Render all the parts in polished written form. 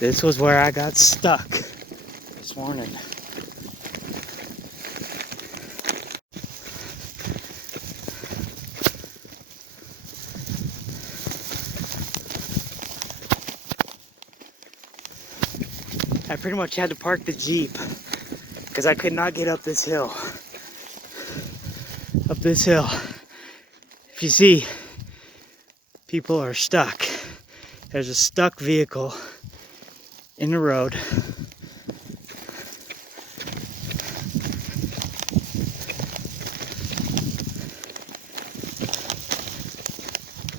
This was where I got stuck this morning. I pretty much had to park the Jeep because I could not get up this hill. Up this hill. If you see, people are stuck. There's a stuck vehicle in the road.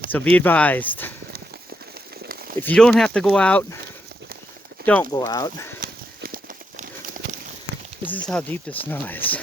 So be advised, if you don't have to go out, don't go out. This is how deep the snow is.